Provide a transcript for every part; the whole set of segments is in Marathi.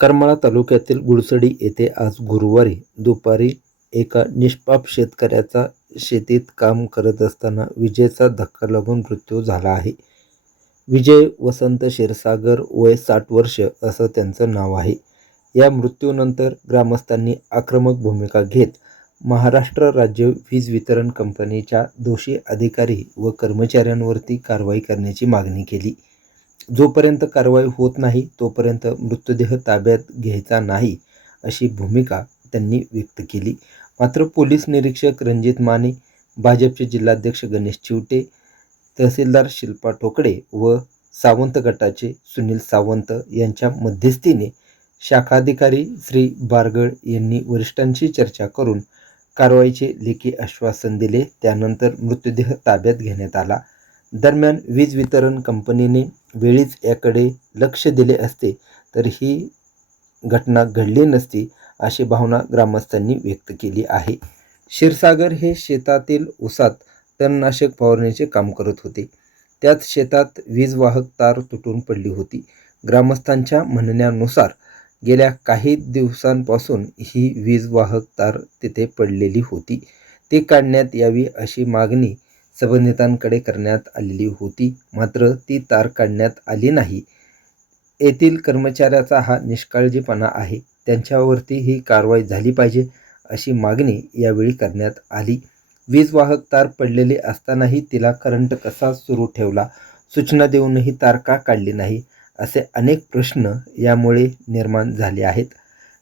करमाळा तालुक्यातील गुळसडी येथे आज गुरुवारी दुपारी एका निष्पाप शेतकऱ्याचा शेतीत काम करत असताना विजेचा धक्का लागून मृत्यू झाला आहे. विजय वसंत क्षीरसागर, वय 60 वर्ष असं त्यांचं नाव आहे. या मृत्यूनंतर ग्रामस्थांनी आक्रमक भूमिका घेत महाराष्ट्र राज्य वीज वितरण कंपनीच्या दोषी अधिकारी व कर्मचाऱ्यांवरती कारवाई करण्याची मागणी केली. जोपर्यंत कारवाई होत नाही तोपर्यंत मृतदेह ताब्यात घ्यायचा नाही अशी भूमिका त्यांनी व्यक्त केली. मात्र पोलीस निरीक्षक रणजित माने, भाजपचे जिल्हाध्यक्ष गणेश चिवटे, तहसीलदार शिल्पा ठोकळे व सावंत गटाचे सुनील सावंत यांच्या मध्यस्थीने शाखाधिकारी श्री बारगळ यांनी वरिष्ठांशी चर्चा करून कारवाईचे लेखी आश्वासन दिले. त्यानंतर मृतदेह ताब्यात घेण्यात आला. दरम्यान वीज वितरण कंपनीने वेळीच याकडे लक्ष दिले असते तर ही घटना घडली नसती अशी भावना ग्रामस्थांनी व्यक्त केली आहे. क्षीरसागर हे शेतातील ऊसात तणनाशक फवारणीचे काम करत होते. त्याच शेतात वीज वाहक तार तुटून पडली होती. ग्रामस्थांच्या म्हणण्यानुसार गेल्या काही दिवसांपासून ही वीज वाहक तार तिथे पडलेली होती. ती काढण्यात यावी अशी मागणी संबंधितांकडे करण्यात आलेली होती. मात्र ती तार काढण्यात आली नाही. येथील कर्मचाऱ्याचा हा निष्काळजीपणा आहे. त्यांच्यावरती ही कारवाई झाली पाहिजे अशी मागणी यावेळी करण्यात आली. वीज वाहक तार पडलेली असतानाही तिला करंट कसा सुरू ठेवला, सूचना देऊनही तार का काढली नाही, असे अनेक प्रश्न यामुळे निर्माण झाले आहेत.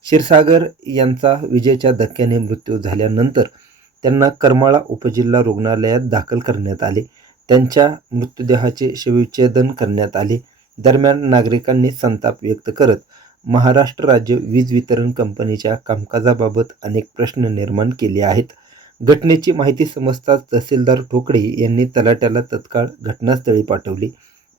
क्षीरसागर यांचा विजेच्या धक्क्याने मृत्यू झाल्यानंतर त्यांना करमाळा उपजिल्हा रुग्णालयात दाखल करण्यात आले. त्यांच्या मृतदेहाचे शवविच्छेदन करण्यात आले. दरम्यान नागरिकांनी संताप व्यक्त करत महाराष्ट्र राज्य वीज वितरण कंपनीच्या कामकाजाबाबत अनेक प्रश्न निर्माण केले आहेत. घटनेची माहिती समजताच तहसीलदार ठोकळे यांनी तलाठ्याला तत्काळ घटनास्थळी पाठवले.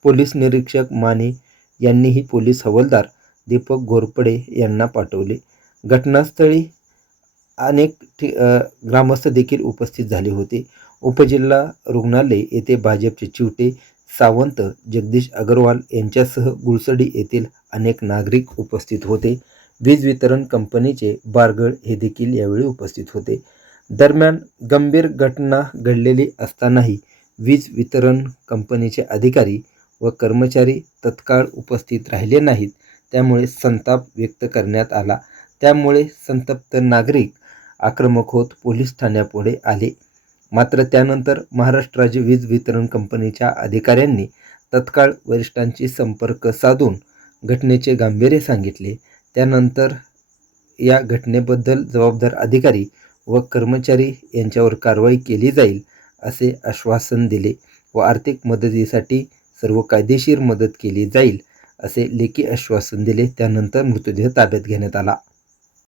पोलीस निरीक्षक माने यांनीही पोलीस हवालदार दीपक घोरपडे यांना पाठवले. घटनास्थळी अनेक ग्रामस्थ देखील उपस्थित झाले होते. उपजिल्हा रुग्णालय येथे भाजपचे चिवटे, सावंत, जगदीश अग्रवाल यांच्यासह गुळसडी येथील अनेक नागरिक उपस्थित होते. वीज वितरण कंपनीचे बारगळ हे देखील यावेळी उपस्थित होते. दरम्यान गंभीर घटना घडलेली असतानाही वीज वितरण कंपनीचे अधिकारी व कर्मचारी तत्काळ उपस्थित राहिले नाहीत. त्यामुळे संताप व्यक्त करण्यात आला. त्यामुळे संतप्त नागरिक आक्रमक होत पोलीस ठाण्यापुढे आले. मात्र त्यानंतर महाराष्ट्र राज्य वीज वितरण कंपनीच्या अधिकाऱ्यांनी तत्काळ वरिष्ठांशी संपर्क साधून घटनेचे गांभीर्य सांगितले. त्यानंतर या घटनेबद्दल जबाबदार अधिकारी व कर्मचारी यांच्यावर कारवाई केली जाईल असे आश्वासन दिले व आर्थिक मदतीसाठी सर्व कायदेशीर मदत केली जाईल असे लेखी आश्वासन दिले. त्यानंतर मृतदेह ताब्यात घेण्यात आला.